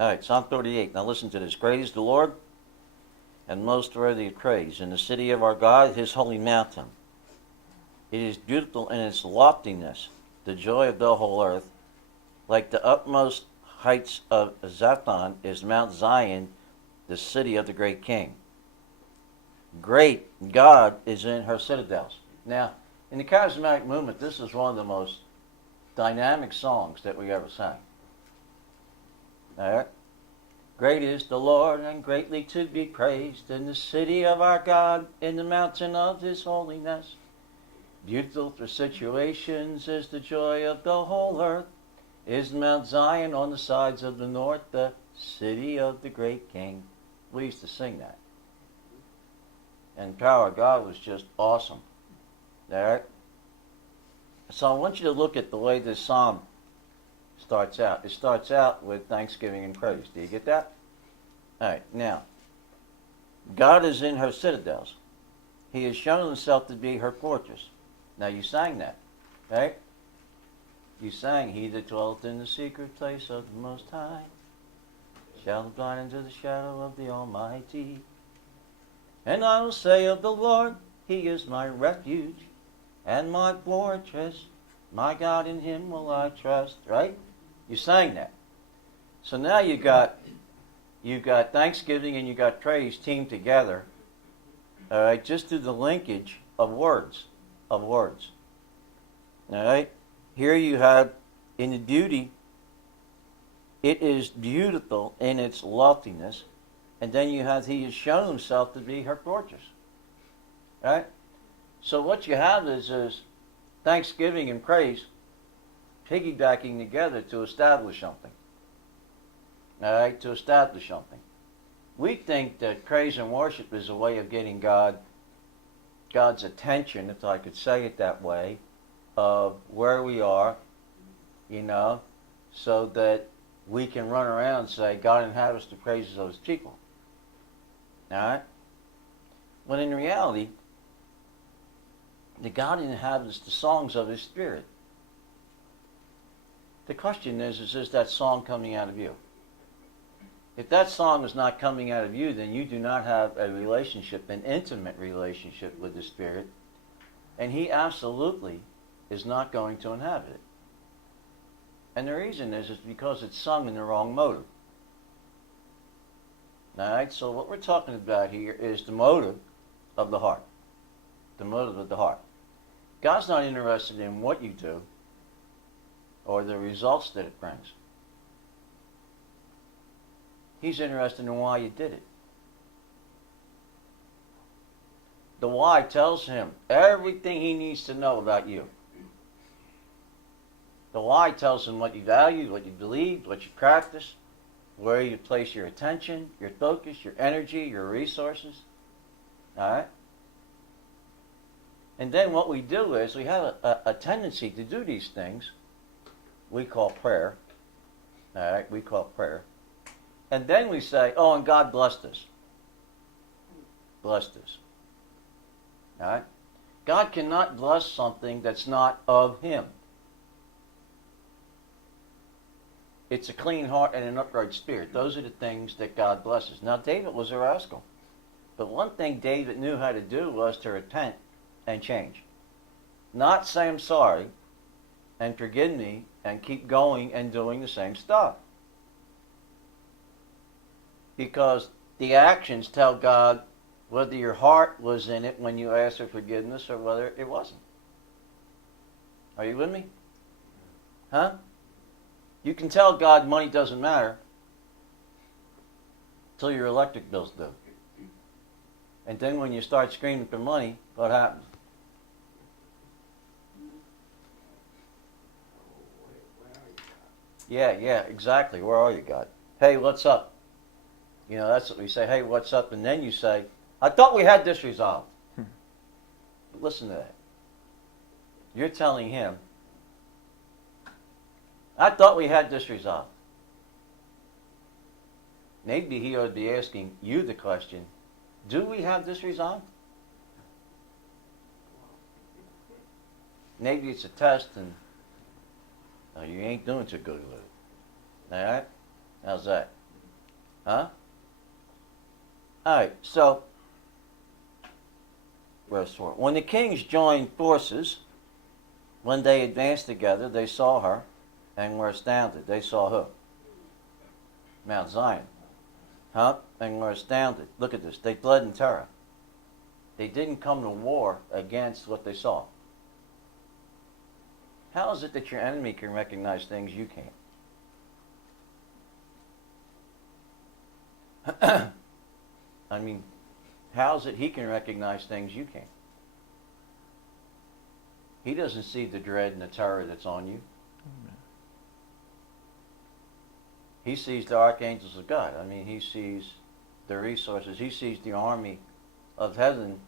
All right, Psalm 38. Now listen to this. Great is the Lord and most worthy of praise. In the city of our God, his holy mountain. It is beautiful in its loftiness, the joy of the whole earth. Like the utmost heights of Zaphon is Mount Zion, the city of the great king. Great God is in her citadels. Now, in the charismatic movement, this is one of the most dynamic songs that we ever sang. All right? Great is the Lord and greatly to be praised in the city of our God, in the mountain of his holiness. Beautiful for situations is the joy of the whole earth, is Mount Zion on the sides of the north, the city of the great king. We used to sing that. And the power of God was just awesome. All right? So I want you to look at the way this psalm starts out. It starts out with thanksgiving and praise. Do you get that? All right. Now, God is in her citadels. He has shown himself to be her fortress. Now, you sang that, right? You sang, he that dwelleth in the secret place of the Most High shall abide under the shadow of the Almighty. And I will say of the Lord, he is my refuge and my fortress. My God, in him will I trust. Right? You sang that. So now you've got thanksgiving and you got praise teamed together. All right, just through the linkage of words. All right. Here you have in the beauty. It is beautiful in its loftiness, and then you have he has shown himself to be her fortress. Right. So what you have is thanksgiving and praise piggybacking together to establish something. All right, to establish something. We think that praise and worship is a way of getting God's attention, if I could say it that way, of where we are, so that we can run around and say, God inhabits the praises of his people. All right? When in reality, the God inhabits the songs of his spirit. The question is that song coming out of you? If that song is not coming out of you, then you do not have a relationship, an intimate relationship with the Spirit, and he absolutely is not going to inhabit it. And the reason is because it's sung in the wrong motive. All right, so what we're talking about here is the motive of the heart. The motive of the heart. God's not interested in what you do or the results that it brings. He's interested in why you did it. The why tells him everything he needs to know about you. The why tells him what you value, what you believe, what you practice, where you place your attention, your focus, your energy, your resources. All right? And then what we do is we have a tendency to do these things we call prayer. All right? We call prayer. And then we say, oh, and God blessed us. Blessed us. All right? God cannot bless something that's not of him. It's a clean heart and an upright spirit. Those are the things that God blesses. Now, David was a rascal. But one thing David knew how to do was to repent and change. Not say I'm sorry and forgive me and keep going and doing the same stuff. Because the actions tell God whether your heart was in it when you asked for forgiveness or whether it wasn't. Are you with me? Huh? You can tell God money doesn't matter until your electric bills do. And then when you start screaming for money, what happens? Yeah, exactly. Where are you, God? Hey, what's up? That's what we say. Hey, what's up? And then you say, I thought we had this resolved. But listen to that. You're telling him, I thought we had this resolved. Maybe he ought to be asking you the question, do we have this resolved? Maybe it's a test and you ain't doing too good with it. All right? How's that? Huh? Alright, so, verse 4. When the kings joined forces, when they advanced together, they saw her and were astounded. They saw who? Mount Zion. Huh? And were astounded. Look at this. They fled in terror. They didn't come to war against what they saw. How is it that your enemy can recognize things you can't? I mean, how is it he can recognize things you can't? He doesn't see the dread and the terror that's on you. Amen. He sees the archangels of God. I mean, he sees the resources. He sees the army of heaven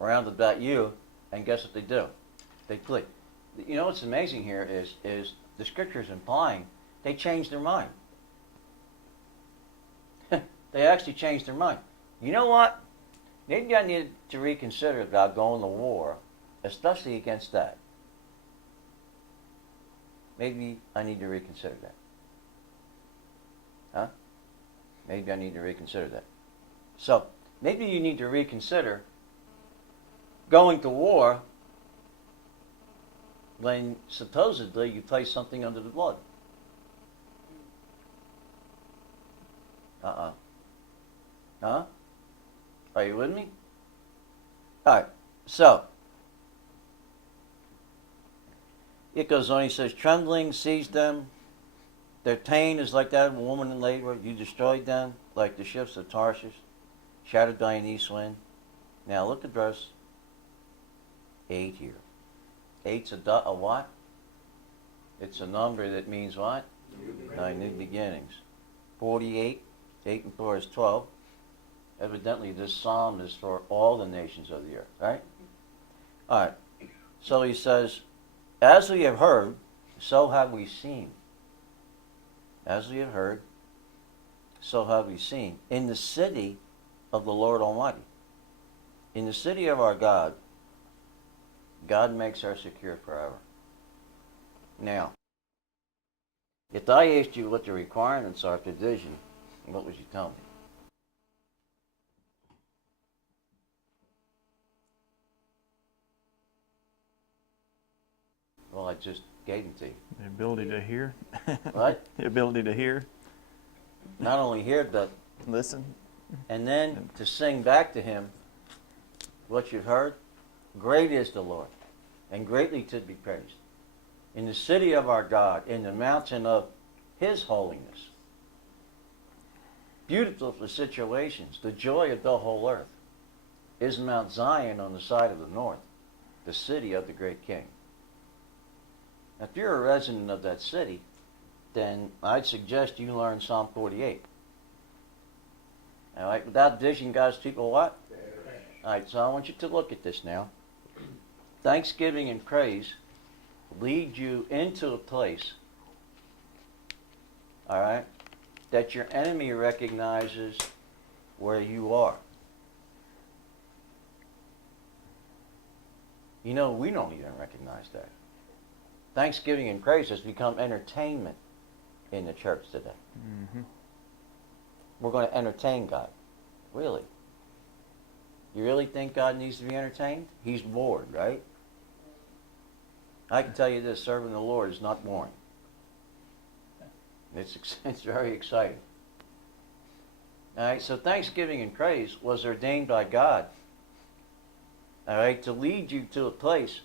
around about you, and guess what they do? They flee. You know what's amazing here is the scriptures implying they changed their mind. They actually changed their mind. You know what? Maybe I need to reconsider about going to war, especially against that. Maybe I need to reconsider that. Huh? Maybe I need to reconsider that. So, maybe you need to reconsider going to war when supposedly you place something under the blood. Huh? Are you with me? Alright, so it goes on, he says, trembling seized them. Their pain is like that of a woman in labor. You destroyed them like the ships of Tarshish, shattered by an east wind. Now look at verse 8 here. 8's a what? It's a number that means what? New beginnings. 48, 8 and 4 is 12. Evidently this psalm is for all the nations of the earth, right? Alright, so he says, as we have heard, so have we seen. As we have heard, so have we seen. In the city of the Lord Almighty. In the city of our God, God makes our secure forever. Now, if I asked you what the requirements are for vision, what would you tell me? Well, I just gave them to you. The ability to hear. What? The ability to hear. Not only hear, but listen. And then to sing back to him what you've heard. Great is the Lord, and greatly to be praised. In the city of our God, in the mountain of his holiness. Beautiful for situations, the joy of the whole earth, is Mount Zion on the side of the north, the city of the great king. Now, if you're a resident of that city, then I'd suggest you learn Psalm 48. All right, without vision, God's people what? All right, so I want you to look at this now. Thanksgiving and praise lead you into a place, all right, that your enemy recognizes where you are. You know, we don't even recognize that. Thanksgiving and praise has become entertainment in the church today. Mm-hmm. We're going to entertain God. Really? You really think God needs to be entertained? He's bored, right? I can tell you this, serving the Lord is not boring. It's very exciting. All right, so thanksgiving and praise was ordained by God, all right, to lead you to a place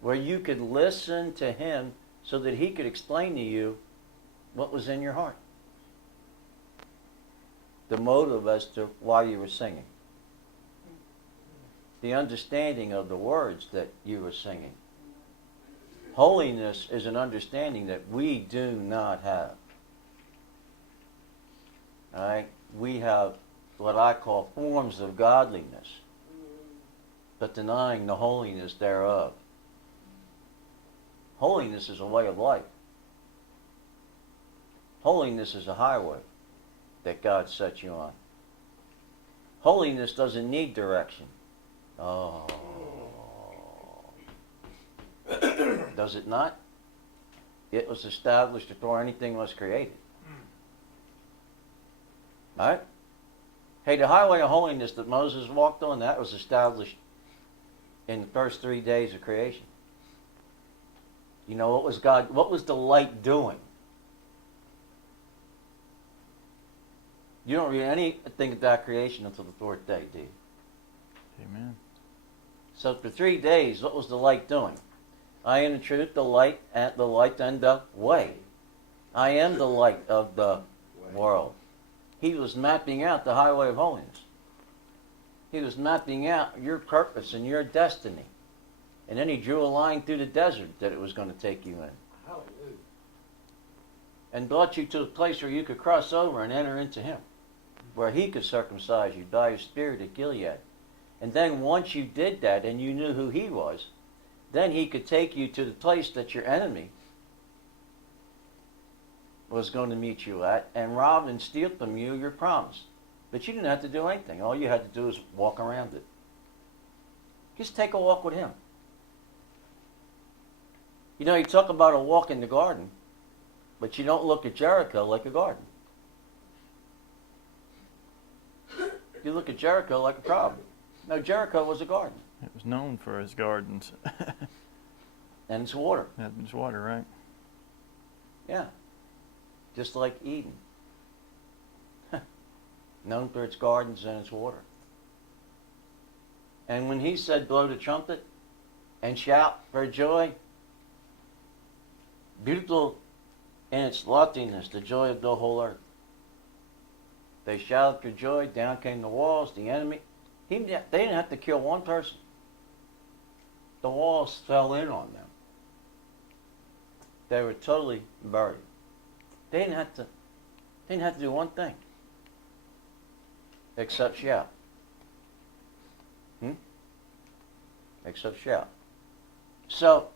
where you could listen to him so that he could explain to you what was in your heart. The motive as to why you were singing. The understanding of the words that you were singing. Holiness is an understanding that we do not have. All right? We have what I call forms of godliness, but denying the holiness thereof. Holiness is a way of life. Holiness is a highway that God sets you on. Holiness doesn't need direction. Oh. Does it not? It was established before anything was created. All right? Hey, the highway of holiness that Moses walked on, that was established in the first 3 days of creation. You know, what was the light doing? You don't read anything about creation until the fourth day, do you? Amen. So for 3 days, what was the light doing? I am the truth, the light, and the way. I am the light of the world. He was mapping out the highway of holiness. He was mapping out your purpose and your destiny. And then he drew a line through the desert that it was going to take you in. Hallelujah. And brought you to a place where you could cross over and enter into him. Where he could circumcise you by his spirit at Gilead. And then once you did that and you knew who he was, then he could take you to the place that your enemy was going to meet you at and rob and steal from you your promise. But you didn't have to do anything. All you had to do was walk around it. Just take a walk with him. You know, you talk about a walk in the garden, but you don't look at Jericho like a garden. You look at Jericho like a problem. No, Jericho was a garden. It was known for its gardens. And it's water. It's water, right? Yeah. Just like Eden. Known for its gardens and its water. And when he said, blow the trumpet and shout for joy, beautiful in its loftiness, the joy of the whole earth. They shouted for joy, down came the walls, the enemy. They didn't have to kill one person. The walls fell in on them. They were totally buried. They didn't have to do one thing. Except shout. Except shout. So,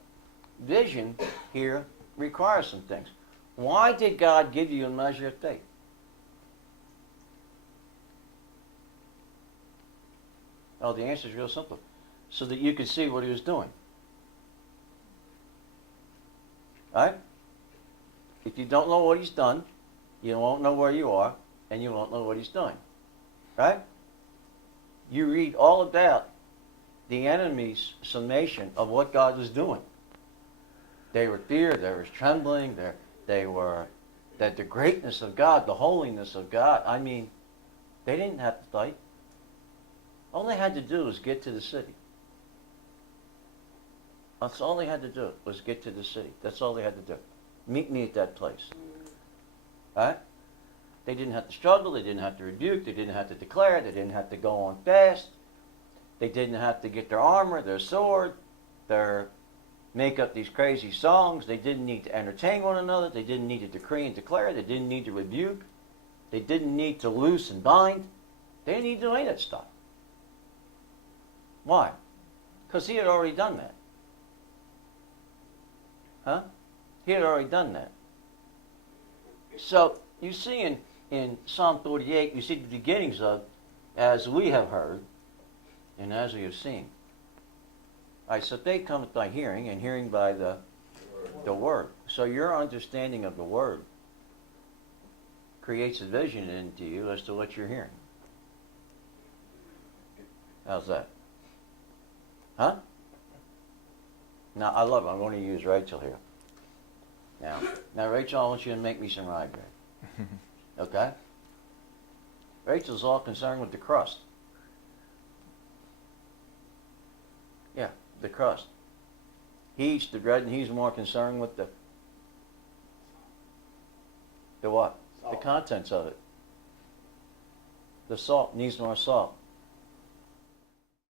vision here requires some things. Why did God give you a measure of faith? Oh, the answer is real simple. So that you could see what he was doing. Right? If you don't know what he's done, you won't know where you are, and you won't know what he's doing. Right? You read all about the enemy's summation of what God was doing. They were fear, there was trembling, they were that the greatness of God, the holiness of God. I mean, they didn't have to fight. All they had to do was get to the city. That's all they had to do was get to the city. That's all they had to do. Meet me at that place. Right? They didn't have to struggle. They didn't have to rebuke. They didn't have to declare. They didn't have to go on fast. They didn't have to get their armor, their sword, make up these crazy songs. They didn't need to entertain one another. They didn't need to decree and declare. They didn't need to rebuke. They didn't need to loose and bind. They didn't need to do any of that stuff. Why? Because he had already done that. Huh? He had already done that. So, you see in Psalm 48, you see the beginnings of, as we have heard, and as we have seen. All right, so faith cometh by hearing, and hearing by the Word. So your understanding of the Word creates a vision into you as to what you're hearing. How's that? Huh? Now, I love it. I'm going to use Rachel here. Now, Rachel, I want you to make me some rye bread. Okay? Rachel's all concerned with the crust. Yeah, the crust. He eats the bread and he's more concerned with the what? Salt. The contents of it. The salt needs more salt.